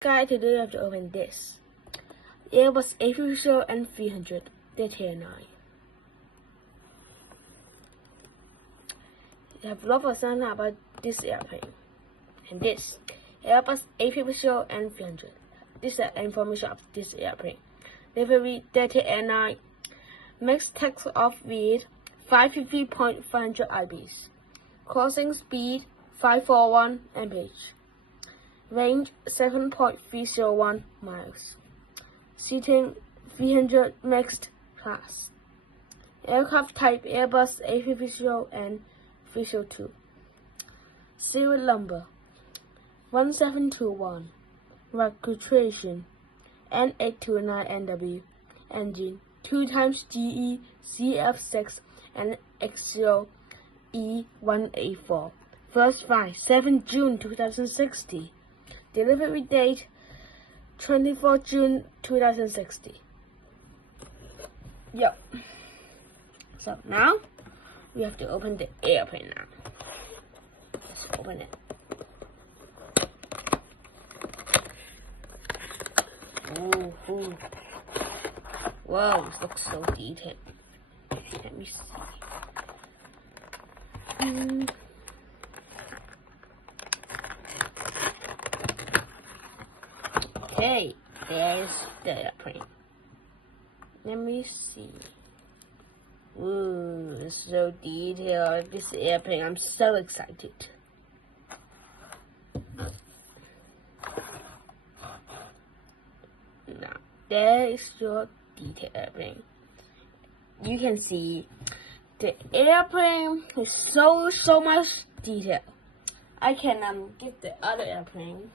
Guys, today I have to open this Airbus A330-300 300. I have a lot of things about this airplane and this Airbus A330-300. This is the information of this airplane. Livery 30 makes takeoff with 550.500 IBs. Crossing speed 541 mph. Range 7.301 miles. Seating 300 mixed class. Aircraft type Airbus A330 and 302. Serial number 1721. Registration N829NW. Engine 2x GE CF6 and X GE CF6-80E1A4. First flight 7 June 2060. Delivery date 24 June 2060. Yep. So now we have to open the airplane now. Let's open it. Ooh. Whoa, this looks so detailed. Let me see. Okay, there's the airplane. Let me see. Ooh, it's so detailed. This airplane, I'm so excited. Now, there is your detailed airplane. You can see the airplane is so much detail. I can get the other airplane.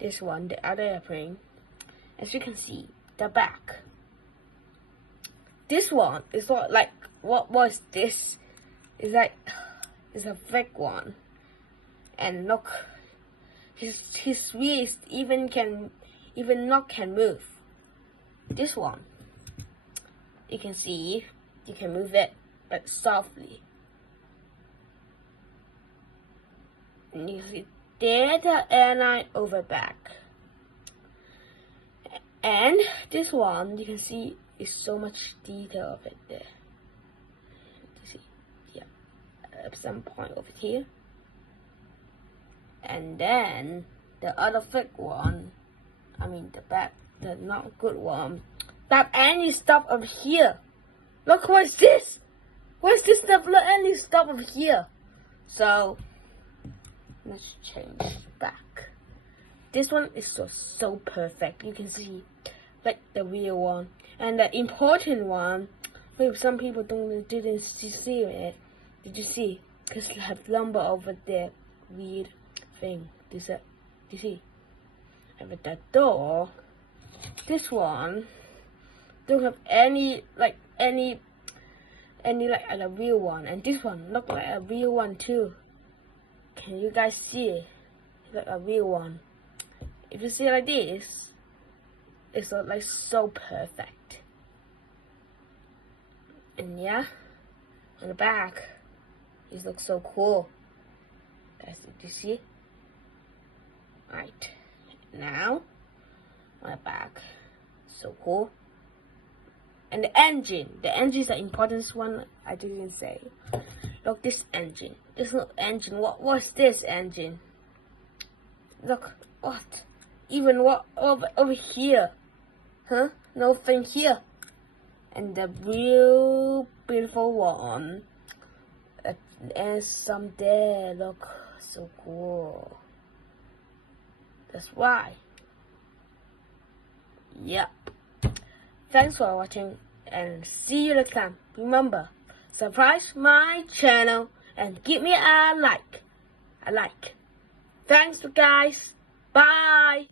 This one, the other airplane. As you can see, the back. This one is not like what was this? It's like it's a fake one. And look, his wheels even not can move. This one, you can see you can move it, but softly. And you see there's the airline over back. And this one, you can see is so much detail of it there. You see, yeah, at some point over here. And then the other fake one, I mean the back, the not good one, that any stop over here. Look, what's this? What's this stuff? Look, any stop over here. So let's change back. This one is so perfect. You can see like the real one and the important one. Maybe some people didn't see it. Did you see? Because they have number over there. Weird thing. You see? And with that door, this one don't have any like a real one, and this one look like a real one too. Can you guys see it? It's like a real one. If you see it like this, it's like so perfect. And yeah, on the back, it looks so cool. Guys, did you see? Right now, on the back, so cool. And the engine is the important one. I didn't say. Look, this engine. This no engine. What's this engine? Look, what? Even what over here? Huh? Nothing here. And the real beautiful one. And some there. Look, so cool. That's why. Yep. Thanks for watching and see you next time. Remember, subscribe my channel and give me a like. Thanks guys. Bye.